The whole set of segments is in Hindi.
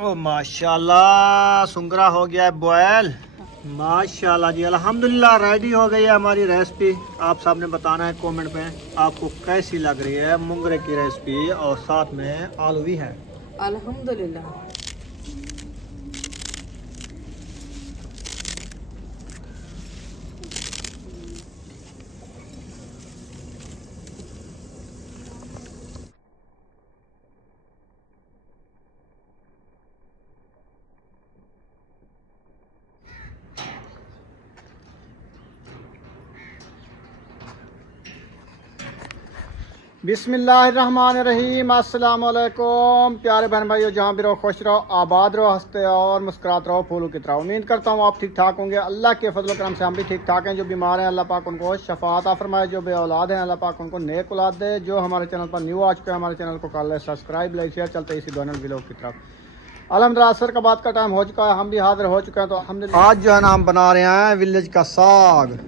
ओ माशाल्लाह, सुंगरा हो गया है बॉयल। माशाल्लाह जी, अल्हम्दुलिल्लाह रेडी हो गई है हमारी रेसिपी। आप साहब ने बताना है कमेंट में आपको कैसी लग रही है मुंगरे की रेसिपी, और साथ में आलू भी है। अल्हम्दुलिल्लाह। बिस्मिल्लाहिर्रहमानिर्रहीम। अस्सलाम वालेकुम प्यारे बहन भाइयों, जहाँ भी रहो खुश रहो, आबाद रहो, हंसते और मुस्कुराते रहो फूलों की तरह। उम्मीद करता हूँ आप ठीक ठाक होंगे। अल्लाह के फजल करम से हम भी ठीक ठाक हैं। जो बीमार हैं अल्लाह पाक उनको शफात अता फरमाए, जो बे औलाद हैं अल्लाह पाक उनको नेक औलाद दे। जो हमारे चैनल पर न्यू आ चुके हैं हमारे चैनल को कर ले सब्सक्राइब, लाइक शेयर। चलते इसी दोनों व्लॉग की तरफ। अल्हम्दुलिल्लाह असर का बात का टाइम हो चुका है, हम भी हाजिर हो चुके हैं। तो अल्हम्दुलिल्लाह आज जो है ना हम बना रहे हैं विलेज का साग।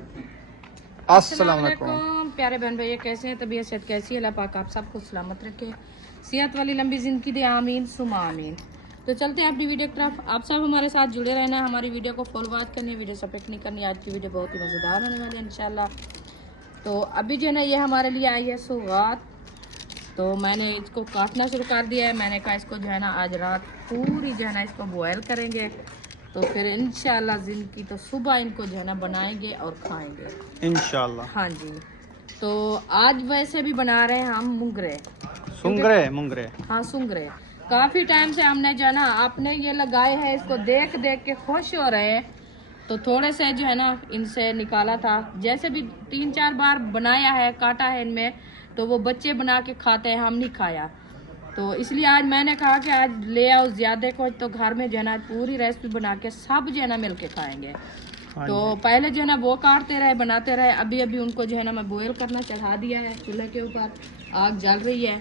अस्सलाम वालेकुम प्यारे बहन भैया, कैसे हैं? तबीयत सेहत कैसी है? अल्लाह पाक आप सबको सलामत रखे, सेहत वाली लंबी ज़िंदगी दे, आमीन सुमा आमीन। तो चलते हैं अपनी वीडियो की तरफ। आप सब हमारे साथ जुड़े रहना, हमारी वीडियो को फॉलो वॉच करनी, वीडियो सपोर्ट नहीं करनी। आज की वीडियो बहुत ही मज़ेदार होने वाली है इंशाल्लाह। तो अभी जो है ना ये हमारे लिए आई है सौगात, तो मैंने इसको काटना शुरू कर दिया है। मैंने कहा इसको जो है ना आज रात पूरी जो है ना इसको बॉयल करेंगे, तो फिर इंशाल्लाह ज़िंदगी तो सुबह इनको जो है ना बनाएंगे और खाएंगे इंशाल्लाह। हाँ जी, तो आज वैसे भी बना रहे हैं हम मुंगरे, मुंगरे। हाँ सुंगरे। काफ़ी टाइम से हमने जो है ना आपने ये लगाए हैं, इसको देख देख के खुश हो रहे हैं, तो थोड़े से जो है ना इनसे निकाला था। जैसे भी 3-4 बार बनाया है, काटा है इनमें, तो वो बच्चे बना के खाते हैं, हम नहीं खाया। तो इसलिए आज मैंने कहा कि आज ले आओ ज़्यादा कुछ, तो घर में जो है ना पूरी रेसिपी बना के सब जो है ना मिल के खाएँगे। तो पहले जो है ना वो काटते रहे, बनाते रहे। अभी अभी उनको जो है ना मैं बॉयल करना चढ़ा दिया है चूल्हे के ऊपर, आग जल रही है।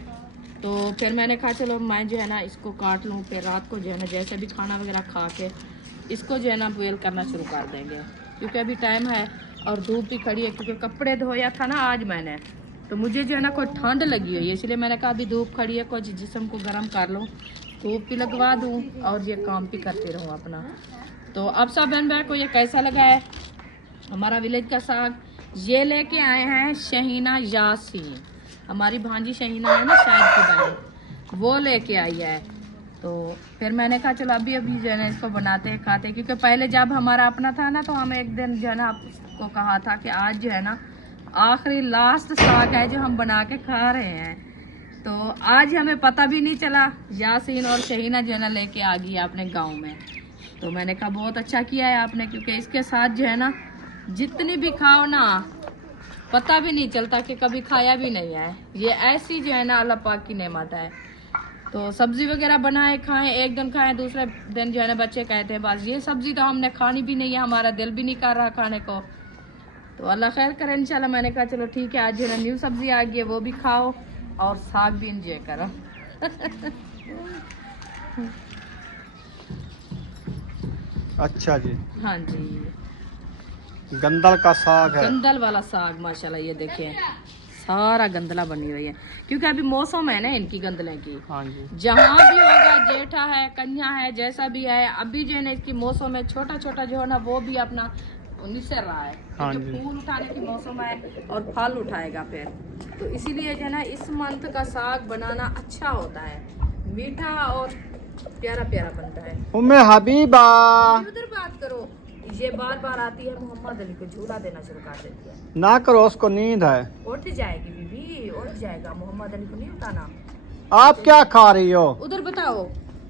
तो फिर मैंने कहा चलो मैं जो है ना इसको काट लूँ, फिर रात को जो है ना जैसे भी खाना वगैरह खा के इसको जो है ना बॉयल करना शुरू कर देंगे, क्योंकि अभी टाइम है और धूप भी खड़ी है। क्योंकि कपड़े धोया था ना आज मैंने, तो मुझे जो है ना कोई ठंड लगी हुई है, इसलिए मैंने कहा अभी धूप खड़ी है, कुछ जिस्म को गर्म कर लूँ, धूप भी लगवा दूँ और ये काम भी करते रहूँ अपना। तो अब सब बहन भाई को ये कैसा लगा है हमारा विलेज का साग, ये लेके आए हैं शहीना यासीन, हमारी भांजी शहीना है ना शायद की बहन, वो लेके आई है। तो फिर मैंने कहा चलो अभी अभी जो है ना इसको बनाते हैं खाते हैं, क्योंकि पहले जब हमारा अपना था ना तो हम एक दिन जो है ना आपको कहा था कि आज जो है ना आखिरी लास्ट साग है जो हम बना के खा रहे हैं। तो आज हमें पता भी नहीं चला, यासीन और शहीना जो है ना लेके आ गई अपने गाँव में। तो मैंने कहा बहुत अच्छा किया है आपने, क्योंकि इसके साथ जो है ना जितनी भी खाओ ना पता भी नहीं चलता कि कभी खाया भी नहीं है। ये ऐसी जो है ना अल्लाह पाक की नेमत है। तो सब्जी वगैरह बनाए खाएं, एक दिन खाएं, दूसरे दिन जो है ना बच्चे कहते हैं बस ये सब्जी तो हमने खानी भी नहीं है, हमारा दिल भी नहीं कर रहा खाने को। तो अल्लाह खैर करे इंशाल्लाह। मैंने कहा चलो ठीक है, आज जो है ना न्यू सब्जी आ गई है, वो भी खाओ और साग भी इंजॉय करो। अच्छा जी, हाँ जी, गंदल का साग है। गंदल वाला साग माशाल्लाह, ये देखिए सारा गंदला बनी हुई है, क्योंकि अभी मौसम है ना इनकी गंदले की। हाँ जी, जहाँ भी होगा, जेठा है कन्या है जैसा भी है, अभी जो है ना इसकी मौसम है, छोटा छोटा जो है ना वो भी अपना निसर रहा है, हाँ क्योंकि फूल उठाने की मौसम है और फल उठाएगा फिर। तो इसीलिए जो है ना इस मंथ का साग बनाना अच्छा होता है, मीठा और प्यारा प्यारा बनता है। उम्मे हबीबा उधर बात करो, ये बार बार आती है, मोहम्मद अली को झूला देना शुरू कर देती है। ना करो, उसको नींद है। उठ जाएगी बीबी, उठ जाएगा, मोहम्मद अली को नहीं उठाना। आप क्या खा रही हो? उधर बताओ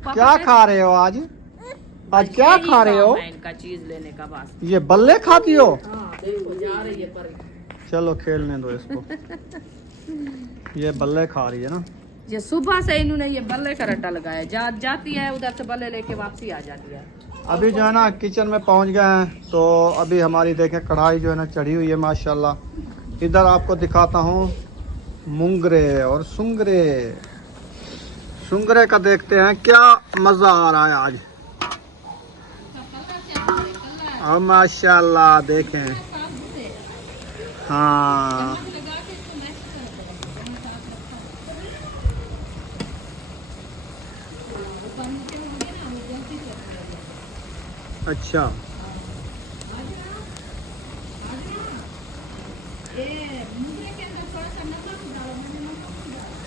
क्या खा रहे हो आज? आज क्या खा रहे हो? इनका चीज लेने का बस। ये बल्ले खाती हो? हाँ देखो जा रही है पर। चलो खेलने दो इसको। ये बल्ले खा रही है ना। ये सुबह से इन्होंने ये बल्ले का रट्टा लगाया, जाती है उधर से बल्ले लेके वापसी आ जाती है। अभी जो है ना किचन में पहुंच गए हैं, तो अभी हमारी देखें कढ़ाई जो है ना चढ़ी हुई है माशाल्लाह। इधर आपको दिखाता हूँ मुंगरे और सुंगरे। सुंगरे का देखते हैं क्या मज़ा आ रहा है आज। अब माशाल्लाह देखें, हाँ अच्छा ये मुंगरे के अंदर थोड़ा सा नमक डालो, मैंने नमक नहीं डाला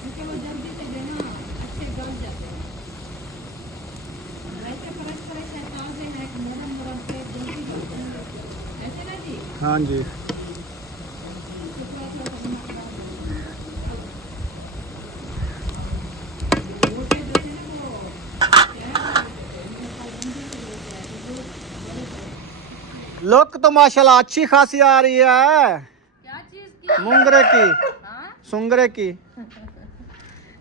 क्योंकि वो जल्दी से जो है ना अच्छे गल जाते हैं। वैसे फ्रेश फ्रेश है, ताजे हैं, नरम नरम से जल्दी गलते हैं, ऐसे ना जी। हाँ जी। लुक तो माशाल्लाह अच्छी खासी आ रही है। क्या चीज की? मुंगरे की, हाँ? सुंगरे की।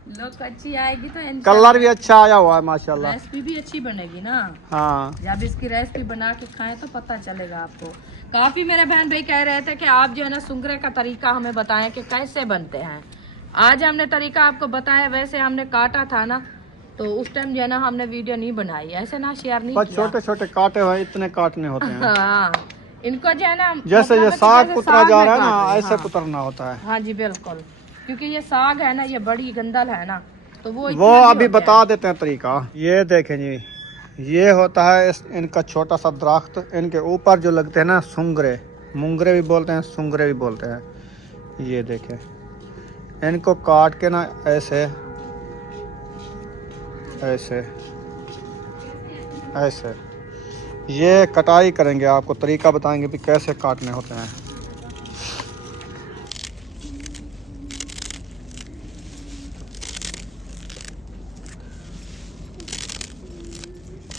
लुक अच्छी आएगी तो कलर भी अच्छा आया हुआ है माशाल्लाह। रेसिपी भी अच्छी बनेगी ना। हाँ जब इसकी रेसिपी बना के खाएं तो पता चलेगा आपको। काफी मेरे बहन भाई कह रहे थे कि आप जो है ना सुंगरे का तरीका हमें बताएं कि कैसे बनते हैं। आज हमने तरीका आपको बताया। वैसे हमने काटा था ना तो उस टाइम जो है ना हमने वीडियो नहीं बनाई, ऐसे ना शेयर नहीं पर किया। छोटे छोटे काटे हुए इतने काटने होते हैं। हाँ, इनको जो है ना जैसे मतलब ये है कि साग जैसे कुतरा साग जा में रहा है ना, काट रहे हैं। ऐसे हाँ। कुतरना होता है। हाँ जी बिल्कुल, क्योंकि ये साग है ना, ये बड़ी गंदल है ना, तो वो वो इतने नहीं अभी होते बता हैं। देते हैं तरीका। ये देखें जी, ये होता है इनका छोटा सा दरख्त। इनके ऊपर जो लगते हैं ना सुंगरे, मुंगरे भी बोलते हैं, सुंगरे भी बोलते हैं। ये देखें, इनको काट के ना ऐसे ऐसे ऐसे ये कटाई करेंगे। आपको तरीका बताएंगे भी कैसे काटने होते हैं।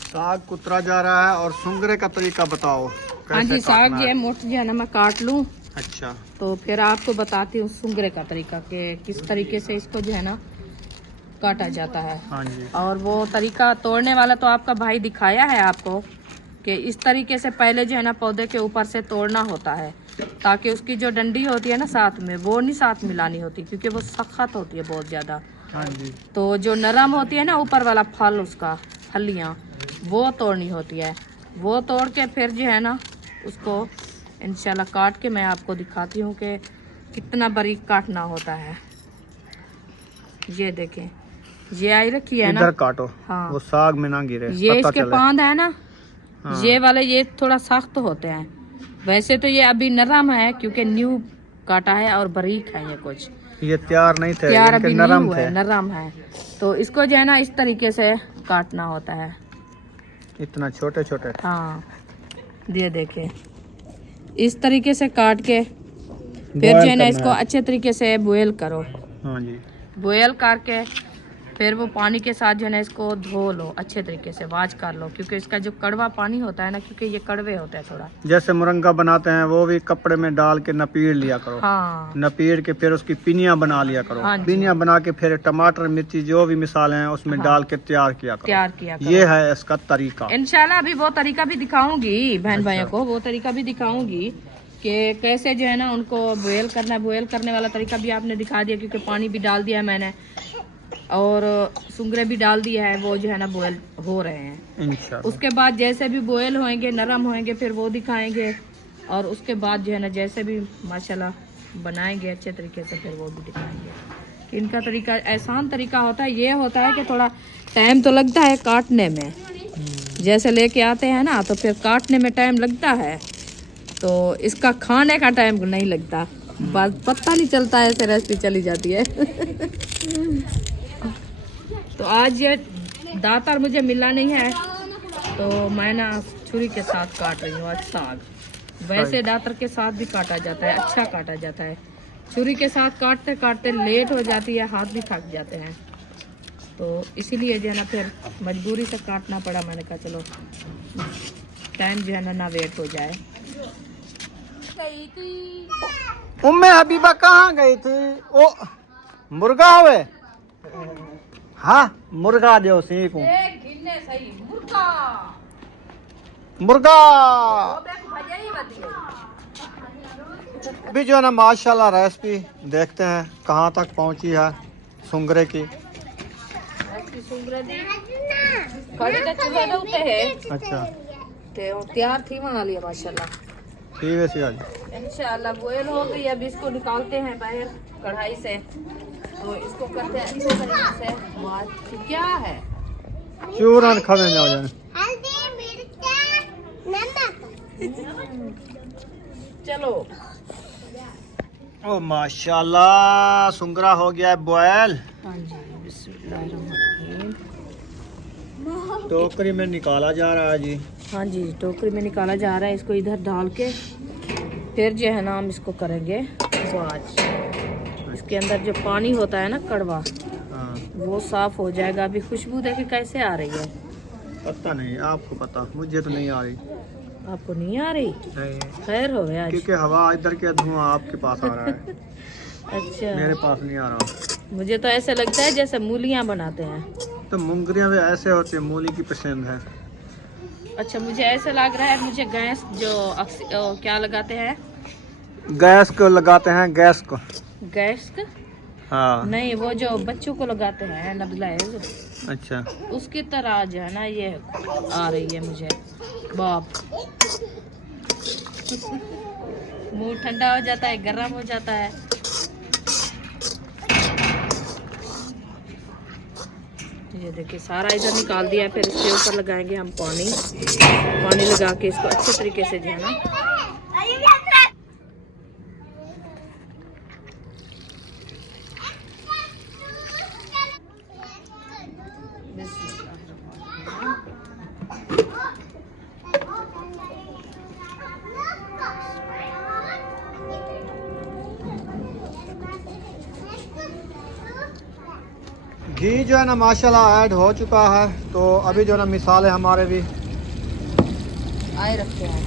साग कुतरा जा रहा है और सुंगरे का तरीका बताओ कैसे हाँ जी, साग काटना जो है है। मोट जो है ना मैं काट लूँ अच्छा तो फिर आपको बताती हूँ सुंगरे का तरीका कि किस तरीके से इसको जो है ना काटा जाता है। हाँ जी। और वो तरीका तोड़ने वाला तो आपका भाई दिखाया है आपको कि इस तरीके से पहले जो है ना पौधे के ऊपर से तोड़ना होता है, ताकि उसकी जो डंडी होती है ना साथ में, वो नहीं साथ मिलानी होती क्योंकि वो सख्त होती है बहुत ज़्यादा। हाँ जी। तो जो नरम होती है ना ऊपर वाला फल, उसका फलियाँ, वो तोड़नी होती है। वो तोड़ के फिर जो है ना उसको इंशाल्लाह काट के मैं आपको दिखाती हूँ कि कितना बारीक काटना होता है। ये देखें, ये आई रखी है ना। इधर काटो। हाँ, वो साग में ना गिरे, ये पता इसके चले। पांद है ना। हाँ। ये वाले ये थोड़ा सख्त होते हैं। वैसे तो ये अभी नरम है क्योंकि न्यू काटा है और बारीक है। ये कुछ ये तैयार नहीं थे, तैयार इनके अभी नरम न्यू थे। है, नरम है। तो इसको जो है ना इस तरीके से काटना होता है। इतना छोटे छोटे। हाँ, ये देखें, इस तरीके से काट के फिर जो है ना इसको अच्छे तरीके से बॉयल करो। हाँ जी। बॉयल करके फिर वो पानी के साथ जो है ना इसको धो लो, अच्छे तरीके से वॉश कर लो, क्योंकि इसका जो कड़वा पानी होता है ना, क्योंकि ये कड़वे होते हैं थोड़ा। जैसे मुरंगा बनाते हैं वो भी कपड़े में डाल के नपीड़ लिया करो। हाँ, नपीड़ के फिर उसकी पिनिया बना लिया करो। हाँ जी। पिनिया बना के फिर टमाटर मिर्ची जो भी मिसाले हैं उसमें हाँ, डाल के तैयार किया करो। तैयार किया करो। ये है इसका तरीका। इंशाल्लाह अभी वो तरीका भी दिखाऊंगी बहन भाइयों अच्छा। को, वो तरीका भी दिखाऊंगी कि कैसे जो है ना उनको बॉयल करना है। बॉयल करने वाला तरीका भी आपने दिखा दिया, क्योंकि पानी भी डाल दिया है मैंने और सुंगरे भी डाल दिया है। वो जो है ना बॉयल हो रहे हैं। इंशाल्लाह उसके बाद जैसे भी बॉयल होएंगे, नरम होएंगे, फिर वो दिखाएंगे। और उसके बाद जो है ना जैसे भी माशाल्लाह बनाएंगे अच्छे तरीके से, फिर वो भी दिखाएंगे। इनका तरीका आसान तरीका होता है। ये होता है कि थोड़ा टाइम तो लगता है काटने में, जैसे लेके आते हैं ना तो फिर काटने में टाइम लगता है, तो इसका खाने का टाइम नहीं लगता। बस पता नहीं चलता है, ऐसे रेसिपी चली जाती है। तो आज ये दातर मुझे मिला नहीं है तो मैं ना छुरी के साथ काट रही हूँ आज साग। वैसे दातर के साथ भी काटा जाता है, अच्छा काटा जाता है। छुरी के साथ काटते काटते लेट हो जाती है, हाथ भी थक जाते हैं, तो इसीलिए जो है ना फिर मजबूरी से काटना पड़ा। मैंने कहा चलो टाइम जो है ना वेट हो जाए। उम्मे हबीबा कहाँ गई थी? ओ मुर्गा हुए। हाँ मुर्गा जो सीख मुर्गा भी जो है ना माशाल्लाह रेसिपी देखते हैं कहाँ तक पहुँची है सुंगरे की। अच्छा तैयार थी बना लिया माशाल्लाह। ठीक है सिया जी। इंशाल्लाह बॉयल हो गई। अब इसको निकालते हैं बाहर कढ़ाई से, तो इसको करते हैं अच्छे तरीके से। क्या है चूरन खाने जाओ जाने। चलो ओ माशाल्लाह सुंगरा हो गया है बॉयल। हाँ जी, बिस्मिल्लाहिर्रहमानिर्रहीम। टोकरी में निकाला जा रहा है जी। हाँ जी, टोकरी में निकाला जा रहा है। इसको इधर डाल के फिर जो है ना हम इसको करेंगे वॉश। इसके अंदर जो पानी होता है ना कड़वा, हाँ। वो साफ हो जाएगा। अभी खुशबू देखे कैसे आ रही है? पता नहीं, आपको पता, मुझे तो नहीं आ रही। आपको नहीं आ रही? नहीं, खैर हो गया आज। क्योंकि हवा इधर के धुआं आपके पास आ रहा है। अच्छा, मेरे पास नहीं आ रहा। मुझे तो ऐसा लगता है जैसे मूलियाँ बनाते हैं। तो मुंगरियाँ भी ऐसे होती है, मूली की पसंद है। अच्छा, मुझे ऐसा लग रहा है मुझे गैस जो क्या लगाते हैं, गैस को लगाते हैं, गैस को। गैस का हाँ। नहीं, वो जो बच्चों को लगाते हैं नबलाइज, अच्छा, उसकी तरह जो है ना ये आ रही है मुझे। बाप मुंह ठंडा हो जाता है, गर्म हो जाता है। ये देखिए सारा इधर निकाल दिया है। फिर इसके ऊपर लगाएंगे हम पानी लगा के इसको अच्छे तरीके से जो है ना घी जो है ना माशाल्लाह ऐड हो चुका है। तो अभी जो है ना मिसाले हमारे भी आए रखे हैं,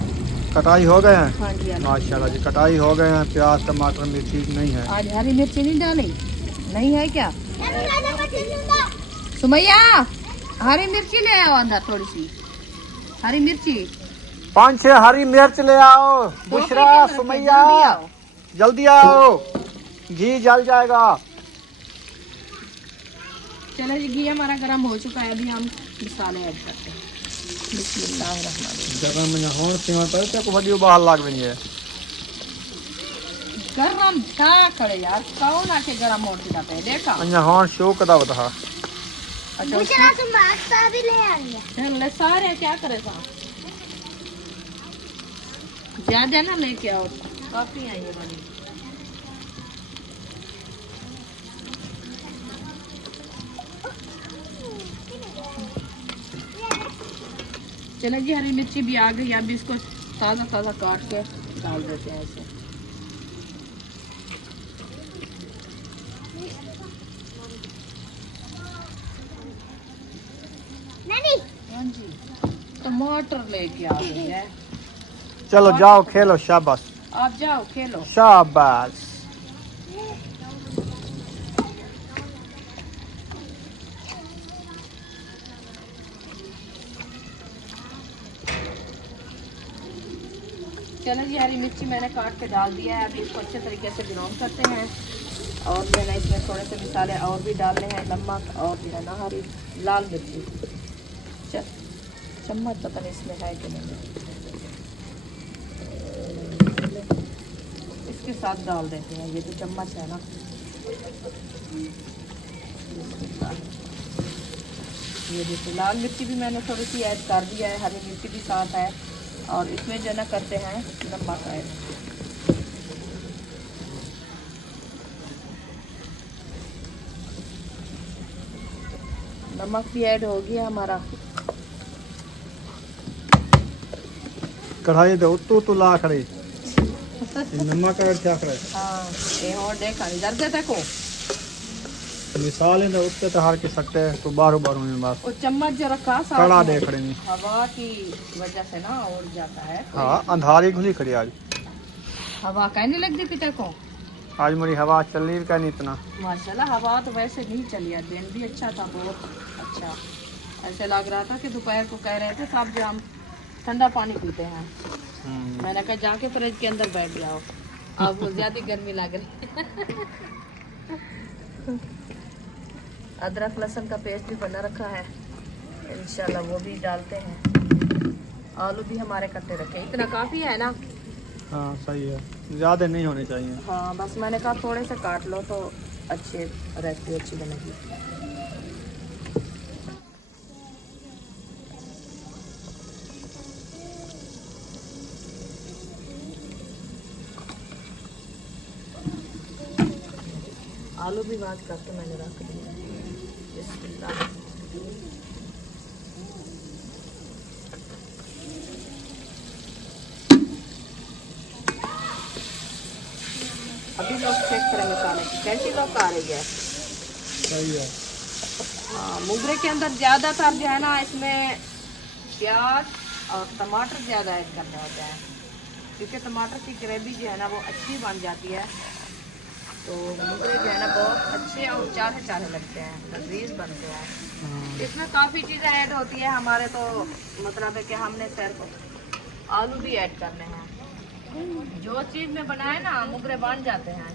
कटाई हो गए हैं। हाँ जी माशाल्लाह जी कटाई हो गए हैं। प्याज टमाटर मिर्ची नहीं है। आज हरी मिर्ची नहीं डाली, नहीं है क्या सुमैया? हरी मिर्ची ले आओ अंदर, थोड़ी सी हरी मिर्ची। 5-6 हरी मिर्च ले आओ। बुशरा, जल्दी सुमैया आओ। जल्दी आओ, घी जल जाएगा। चलो जी, घी हमारा गर्म हो चुका है। अभी हम मसाले ऐड करते हैं। बिस्मिल्लाहिर्रहमानिर्रहीम। गरम में होण सेवा पर ते को वडी उबाल लाग बनी है। गरम था खड़े यार, कौन आके गरम हो जाता है देखा। अन्या होण शो कदा वधा। अच्छा, दूसरा तो मास्टर भी ले आएंगे। ले सारे क्या करे सा ज्यादा ना लेके आओ, काफी है ये वाली। चलो जी, हरी मिर्ची भी आ गई। अब इसको ताज़ा ताज़ा काट के डाल देते हैं ऐसे। हाँ जी, टमाटर लेके आ गई है। चलो जाओ खेलो, शाबाश आप जाओ खेलो। शाबाश। चलो जी, हरी मिर्ची मैंने काट के डाल दिया है। अभी इसको अच्छे तरीके से ग्राउंड करते हैं। और जो है ना इसमें थोड़े से मसाले और भी डालने हैं, नमक और जो है ना हरी लाल मिर्ची। चम्मच पता नहीं इसमें है कि नहीं, इसके साथ डाल देते हैं। ये जो चम्मच है ना, ये देखिए लाल मिर्ची भी मैंने थोड़ी सी ऐड कर दिया है, हरी मिर्ची भी साथ है। और इसमें जो ना करते हैं नमक ऐड। नमक भी ऐड हो गया हमारा। कढ़ाई दे तू ला खड़ी। नमक ऐड क्या करे? हाँ, ये और देखा इधर से देखो, मिसाल है उत्ते तो हार के सकते हैं। तो बारो में बस वो चम्मच जो रखा कड़ा साथ देख रहे नहीं। हवा की वजह से ना उड़ जाता है। हाँ, अंधारी खुली खड़ी आज। हवा कहने लग दी पिता को। आज मेरी हवा चल रही का नहीं इतना। माशाल्लाह, हवा तो वैसे नहीं चली है। दिन भी अच्छा था, बहुत अच्छा। ऐसे लग रहा था कि दोपहर को कह रहे थे साहब जो हम ठंडा पानी पीते हैं। मैंने कहा जाके फ्रिज के अंदर बैठ जाओ, अब ज्यादा गर्मी लग रही। अदरक लहसुन का पेस्ट भी बना रखा है, इंशाल्लाह वो भी डालते हैं। आलू भी हमारे कट्टे रखे, इतना काफ़ी है ना। हाँ सही है, ज़्यादा नहीं होने चाहिए। हाँ बस मैंने कहा थोड़े से काट लो तो अच्छे रेसिपी अच्छी बनेगी। आलू भी बात करके मैंने रख दिया। बिस्मिल्लाह। अभी लोग चेक करेंगे खाने की कैसी लोग आ रही है। सही है। हाँ, मुगरे के अंदर ज़्यादातर जो है ना इसमें प्याज और टमाटर ज़्यादा ऐड करना होता है, क्योंकि टमाटर की ग्रेवी जो है ना वो अच्छी बन जाती है। तो मुगरे जो है ना बहुत अच्छे और चारे चारे लगते हैं, लजीज बनते हैं। इसमें काफ़ी चीज़ें ऐड होती है हमारे, तो मतलब है कि हमने सिर्फ आलू भी ऐड करने हैं। जो चीज़ में बनाए ना मुगरे बन जाते हैं।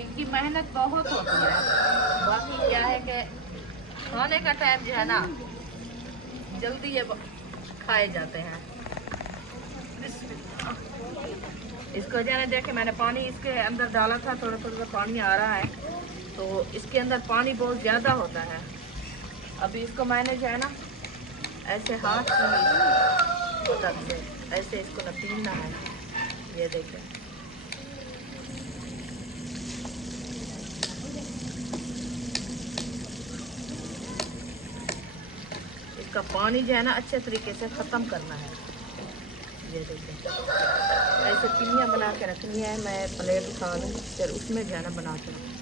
इनकी मेहनत बहुत होती है। बाकी क्या है कि खाने का टाइम जो है ना जल्दी ये खाए जाते हैं। इसको जाने देखे मैंने पानी इसके अंदर डाला था, थोड़ा थोड़ा पानी आ रहा है, तो इसके अंदर पानी बहुत ज़्यादा होता है। अभी इसको मैंने जो है ना ऐसे हाथ की मदद से ऐसे इसको नपीना है। ये देखें, इसका पानी जो है ना अच्छे तरीके से ख़त्म करना है। ये देखें, ऐसे पिनियाँ बना के रखनी है। मैं प्लेट उठा लूँ फिर उसमें जो है ना बना के रखूँ।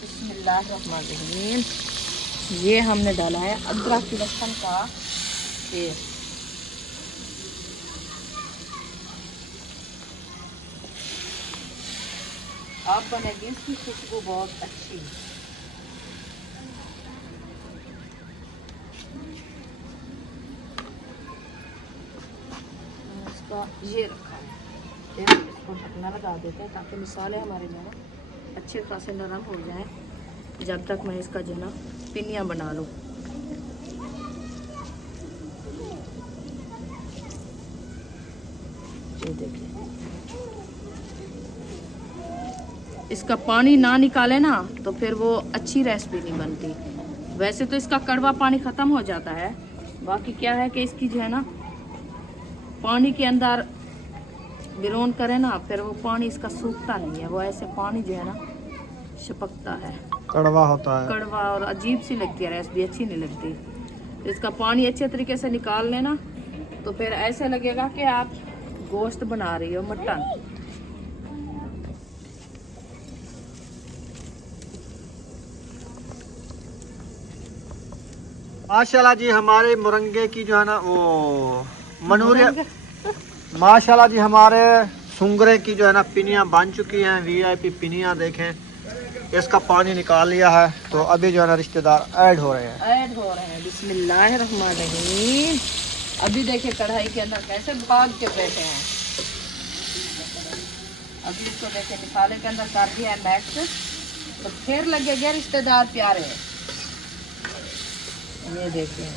बिस्मिल्लाहिर्रहमानिर्रहीम। ये हमने डाला है अदरक लहसुन का पेस्ट। अब बनेगी इसकी खुशबू बहुत अच्छी। इसका ये रखा है, फिर इसको ढकना लगा देते हैं ताकि मसाले हमारे जो है अच्छे खासे नरम हो जाएं, जब तक मैं इसका जो है ना पिनिया बना लूँ। ये देखिए, इसका पानी ना निकाले ना तो फिर वो अच्छी रेसिपी नहीं बनती। वैसे तो इसका कड़वा पानी ख़त्म हो जाता है, बाकी क्या है कि इसकी जो है ना पानी के अंदर बिरोन करे ना फिर वो पानी इसका सूखता नहीं है, वो ऐसे पानी जो है ना छपकता है, कड़वा होता है, कड़वा और अजीब सी लगती है रेसिपी, अच्छी नहीं लगती। तो इसका पानी अच्छे तरीके से निकाल लेना तो फिर ऐसे लगेगा कि आप गोश्त बना रही हो, मटन। माशाल्लाह जी हमारे मुरंगे की जो है ना वो मनूरे, माशाल्लाह जी हमारे सुंगरे की जो है ना पिनियाँ बन चुकी हैं। वीआईपी पिनियाँ देखें, इसका पानी निकाल लिया है। तो अभी जो है ना रिश्तेदार ऐड हो रहे हैं। बिस्मिल्लाहिर्रहमानिर्रहीम। अभी देखिए कढ़ाई के अंदर कैसे भाग के बैठे हैं। अभी इसको देखिए मसाले के अंदर कर दिया है मैक्स, तो फिर लगेगा रिश्तेदार प्यारे। ये देखिए,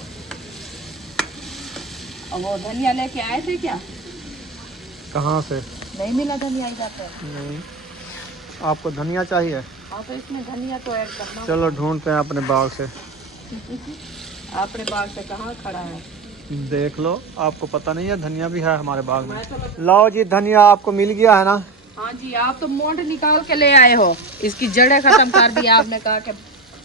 और वो धनिया लेके आए थे क्या? कहाँ से? नहीं मिला धनिया इधर पे? नहीं, आपको धनिया चाहिए? हाँ, तो इसमें धनिया तो ऐड करना। चलो ढूंढते हैं अपने बाग से। अपने बाग से कहाँ खड़ा है? देख लो, आपको पता नहीं है धनिया भी है हमारे बाग में। लो जी, धनिया आपको मिल गया है ना? हाँ जी, आप तो मोंड निकाल के ले आए हो, इसकी जड़ें खत्म कर दी आपने। कहा कि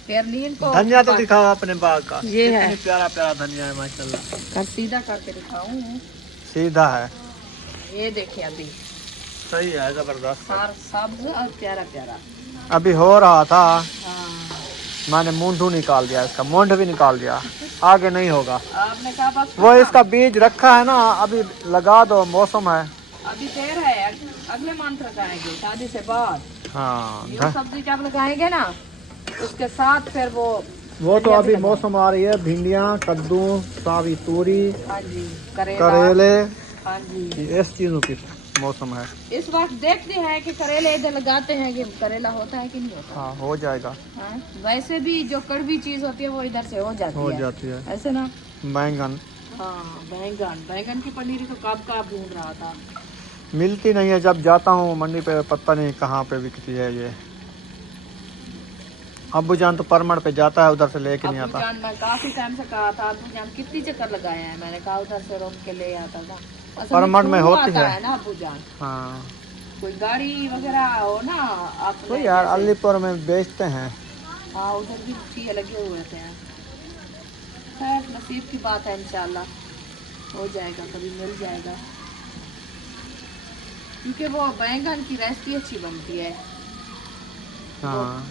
फिर नहीं इनको धनिया तो दिखाओ अपने बाग का। ये है, प्यारा प्यारा धनिया है माशाल्लाह। कर सीधा करके दिखाऊं? सीधा है, ये देखिए अभी सही है, जबरदस्त। सार सब्ज और प्यारा प्यारा अभी हो रहा था, हाँ। मैंने मूंढू निकाल दिया, इसका मूंढ भी निकाल दिया, आगे नहीं होगा। आपने कहा बस वो इसका बीज रखा है ना, अभी लगा दो, मौसम है। अभी देर है, अगले मंथ लगाएंगे शादी से बाद। हाँ, ये सब्जी जब लगाएंगे ना उसके साथ फिर वो तो अभी मौसम आ रही है। भिंडियाँ, कद्दू, सावी तूरी, हाँ जी, करेले, हाँ जी, इस चीजों की मौसम है। इस वक्त देखते हैं कि करेले इधर लगाते हैं कि करेला होता है कि नहीं होता। हाँ, हो जाएगा। हाँ, वैसे भी जो कड़वी चीज होती है वो इधर से हो जाती है ऐसे ना। बैंगन, हाँ, बैंगन की पनीर तो कब का ढूंढ रहा था, मिलती नहीं है। जब जाता हूँ मंडी पे पता नहीं कहाँ पे बिकती है ये। अब्बू जान तो परमड़ पे जाता है, उधर से लेके नहीं अब्बू आता। जान मैं काफी टाइम से कहा था, अब्बू जान कितनी चक्कर लगाए हैं, मैंने कहा उधर से रोक के ले आता था। असल परमड़ में थ्रू होती आता है ना अब्बू जान, हाँ। कोई गाड़ी वगैरह हो ना तो अपने यार जैसे। अलीपुर में बेचते हैं। हाँ उधर भी चीज़ लगे हुए थे। खैर नसीब की बात है, इंशाल्लाह हो जाएगा, कभी मिल जाएगा। क्योंकि वो बैंगन की रेसिपी अच्छी बनती है। हाँ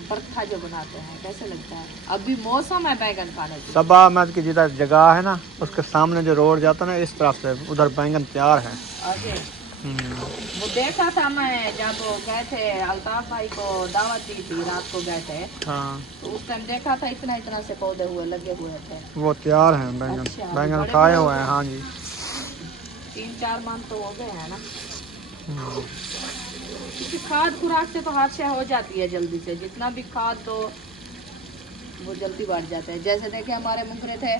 भरता जो बनाते हैं कैसे लगता है। अभी मौसम है बैंगन खाने की। सबा अहमद की जिधर जगह है ना, उसके सामने जो रोड जाता है ना, इस तरफ से उधर बैंगन तैयार है। आगे वो देखा था मैं जब वो गए थे, अल्ताफ भाई को दावत दी थी, रात को गए थे हाँ तो उस टाइम देखा था इतना इतना से पौधे हुए लगे हुए थे। वो तैयार है बैंगन। अच्छा, बैंगन बड़े खाए बड़े हुए हैं हाँ जी। 3-4 मन तो हो गए हैं ना। क्योंकि खाद खुराक से तो हादसा हो जाती है जल्दी से, जितना भी खाद दो वो जल्दी बढ़ जाते हैं। जैसे देखे हमारे मुंगरे थे,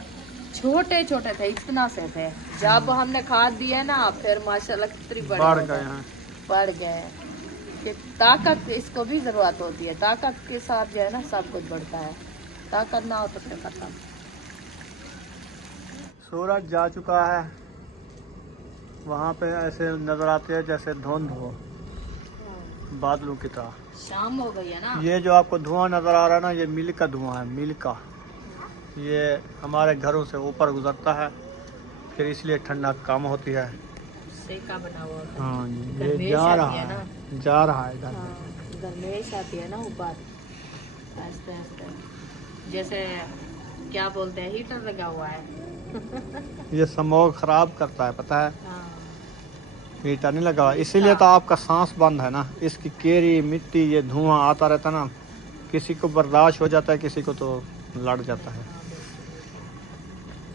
छोटे छोटे थे, इतना से थे, जब हमने खाद दी है ना फिर माशाल्लाह कितनी बड़े बढ़ हो गए हैं। बढ़ गए। कि ताकत इसको भी जरूरत होती है, ताकत के साथ जो है ना सब कुछ बढ़ता है, ताकत ना हो तो फिर खत्म। सूरज जा चुका है, वहाँ पे ऐसे नजर आती है जैसे धुंध हो बादलों की तरह। शाम हो गई है ना। ये जो आपको धुआं नजर आ रहा है ना, ये मिल का धुआं है, मिल का। ये हमारे घरों से ऊपर गुजरता है, फिर इसलिए ठंडा कम होती है। सेका बना हुआ होता है। हाँ जी, ये गर्मेश जा आती रहा है है ना। जा रहा है इधर। हाँ गर्मेश आती है ना ऊपर आस्ते आस्ते, जैसे क्या बोलते हैं हीटर लगा हुआ है। ये स्मोक खराब करता है पता है, हाँ हीटर नहीं लगा हुआ, इसीलिए तो आपका सांस बंद है ना। इसकी केरी मिट्टी ये धुआं आता रहता ना, किसी को बर्दाश्त हो जाता है, किसी को तो लड़ जाता है।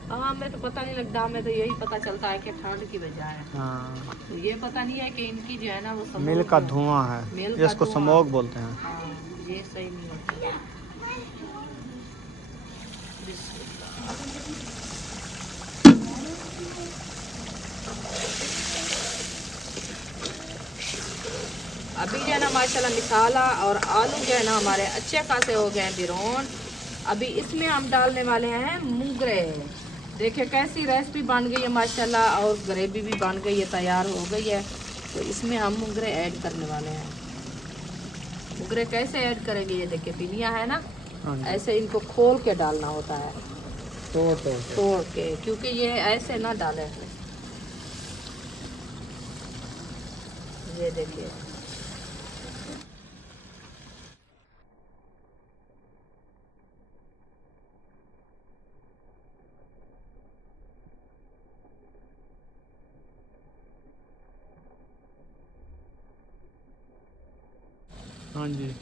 हाँ हमें तो पता नहीं लगता, हमें तो यही पता चलता है कि ठंड की वजह है। हाँ तो ये पता नहीं है कि इनकी जो है ना वो मिल स्मोक का है। धुआं है, मिल का इसको धुआं। स्मोक बोलते हैं। हाँ ये सही नहीं होता। अभी जो है ना माशाल्लाह मिसाला और आलू जो है ना हमारे अच्छे खासे हो गए हैं बिरौन। अभी इसमें हम डालने वाले हैं मुंगरे। देखिए कैसी रेसिपी बन गई है माशाल्लाह, और ग्रेवी भी बन गई है, तैयार हो गई है। तो इसमें हम मुंगरे ऐड करने वाले हैं। मुंगरे कैसे ऐड करेंगे, ये देखिए पिनिया है ना, हाँ जी। ऐसे इनको खोल के डालना होता है, तोड़ तोड़ के, क्योंकि ये ऐसे ना डालें। ये देखिए हाँ जी।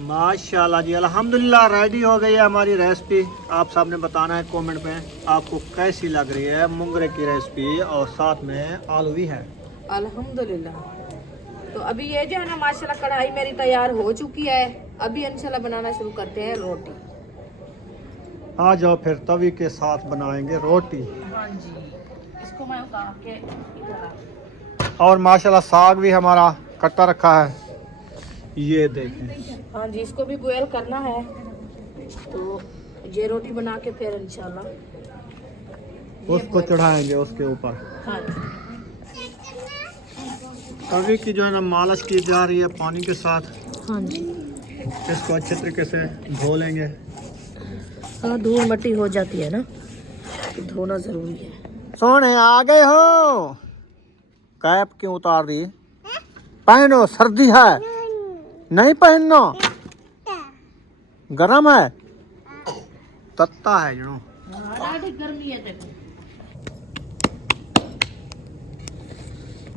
माशाल्लाह जी, अल्हम्दुलिल्लाह रेडी हो गई है हमारी रेसिपी। आप सबने बताना है कमेंट में आपको कैसी लग रही है मुंगरे की रेसिपी, और साथ में आलू भी है। अल्हम्दुलिल्लाह। तो अभी ये जो है ना माशाल्लाह कढ़ाई मेरी तैयार हो चुकी है। अभी इंशाल्लाह बनाना शुरू करते हैं रोटी। आ जाओ फिर तवी के साथ बनाएंगे रोटी। हाँ जी, इसको मैं उतार के इधर। और माशाल्लाह साग भी हमारा कट्टा रखा है, ये देखें। हाँ जी, इसको भी बॉयल करना है। तो ये रोटी बना के फिर इंशाल्लाह उसको चढ़ाएंगे उसके ऊपर। हाँ जी। तवी की जो है ना मालिश की जा रही है पानी के साथ। हाँ जी, इसको अच्छे तरीके से धो लेंगे। हाँ धूल मट्टी हो जाती है ना, तो धोना जरूरी है। सोने आ गए हो, कैप क्यों उतार दी? पहनो, सर्दी है। नहीं पहनना, गरम है, तत्ता है जनो। गर्मी है देखो।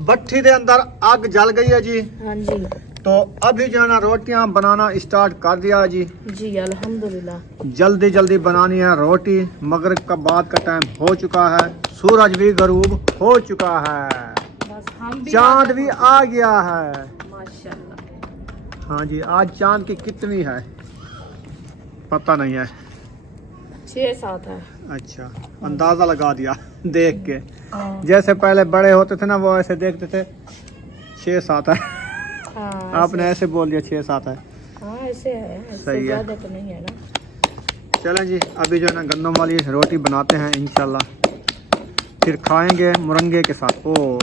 भट्टी के अंदर आग जल गई है जी। हाँ जी तो अभी जो है ना रोटियां बनाना स्टार्ट कर दिया है जी। जी अल्हम्दुलिल्लाह। जल्दी जल्दी बनानी है रोटी। मगरिब का बाद का टाइम हो चुका है, सूरज भी गरूब हो चुका है, बस हम भी चांद भी आ गया है। माशाल्लाह। हाँ जी, आज चांद की कितनी है पता नहीं है। 6-7 है। अच्छा, अंदाजा लगा दिया देख के। जैसे पहले बड़े होते थे ना, वो ऐसे देखते थे 6-7 है। हाँ, आपने ऐसे बोल दिया 6-7 है। हाँ ऐसे है, इससे सही है। ज्यादा तो नहीं है ना। चलें जी, अभी जो है ना गंदम वाली रोटी बनाते हैं इंशाल्लाह, फिर खाएंगे मुरंगे के साथ। ओ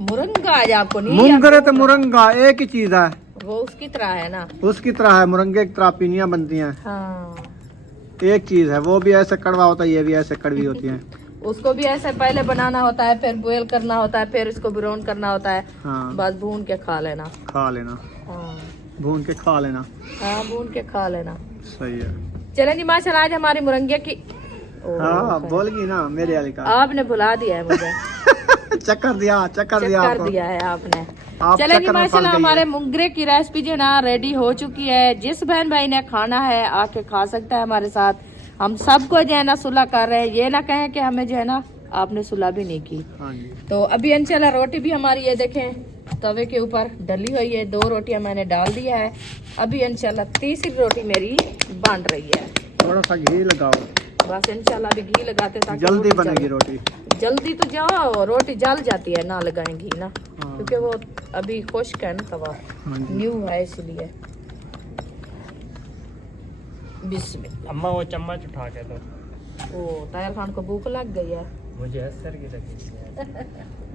मुरंगा आज आपको नहीं मुंगरे आपको तो मुरंगा एक ही चीज है, वो उसकी तरह है ना। उसकी तरह है, मुरंगे की तरह पीनियां बनती हैं, हाँ एक चीज है। वो भी ऐसे कड़वा होता है, ये भी ऐसे कड़वी होती है। उसको भी ऐसे पहले बनाना होता है, फिर बॉयल करना होता है, फिर इसको ब्राउन करना होता है। हाँ, बस भून के खा लेना। खा लेना, हाँ भून के खा लेना। हाँ भून के खा लेना। सही है। चले जी माशाल्लाह, आज हमारी मुरंगे की हाँ बोल गई ना मेरे वाली का। आपने भुला दिया है मुझे। चक्कर दिया कर आपको। दिया है आपने। आप चले जी चक्कर में फंस माशाल्लाह, गई हमारे है। मुंगरे की रेसिपी जो ना रेडी हो चुकी है। जिस बहन भाई ने खाना है आके खा सकता है हमारे साथ। हम सबको जो है ना सुलह कर रहे हैं, ये ना कहें कि हमें जो है ना आपने सुलह भी नहीं की। हाँ जी। तो अभी इंशाल्लाह रोटी भी हमारी ये देखें तवे के ऊपर डली हुई है। 2 रोटियां मैंने डाल दिया है। अभी इंशाल्लाह तीसरी रोटी मेरी बन रही है। थोड़ा सा घी लगाओ, बस इंशाल्लाह अभी घी लगाते ताकि जल्दी रोटी बनेगी जले। रोटी। जल्दी तो जाओ, रोटी जल जाती है ना लगाएं घी ना, हाँ। क्योंकि वो अभी खुश्क है ना तवा, हाँ जी। न्यू है इसलिए। बिस्मिल्लाह। अम्मा वो चम्मच उठा के दो, ओ तायर खान को भूख लग गई है। मुझे असर की लगी है।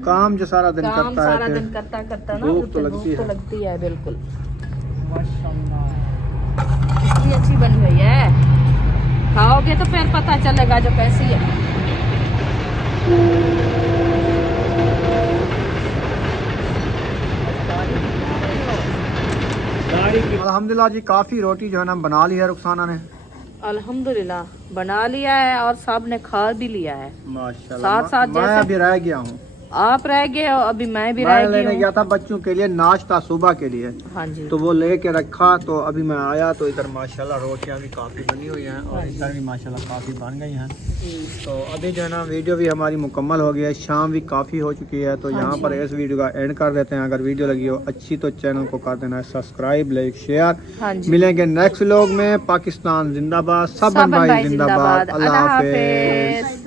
काम जो सारा दिन काम करता सारा है, दिन फिर करता करता ना भूख तो फिर लगती भूख तो है। लगती है बिल्कुल। माशाल्लाह। इतनी अच्छी बनी हुई है, खाओगे तो फिर पता चलेगा जो कैसी है। अल्हम्दुलिल्लाह जी, काफी रोटी जो है ना बना ली है रुखसाना ने। अल्हम्दुलिल्लाह बना लिया है और सब ने खा भी लिया है। माशाल्लाह। साथ मैं जैसे- अभी रह गया हूँ। आप रह गए हो, अभी मैं भी मैं रह गई लेने हूँ। गया था बच्चों के लिए नाश्ता सुबह के लिए, हाँ जी। तो वो लेके रखा। तो अभी मैं आया तो इधर माशाल्लाह रोटियां भी काफ़ी बनी हुई हैं और इधर भी माशाल्लाह काफ़ी बन गई हैं। तो अभी जो है ना वीडियो भी हमारी मुकम्मल हो गई है, शाम भी काफ़ी हो चुकी है। तो यहाँ पर इस वीडियो का एंड कर देते हैं। अगर वीडियो लगी हो अच्छी तो चैनल को कर देना सब्सक्राइब, लाइक, शेयर। हाँ जी। मिलेंगे नेक्स्ट व्लॉग में। पाकिस्तान जिंदाबाद, सब भाई जिंदाबाद। अल्लाह हाफिज।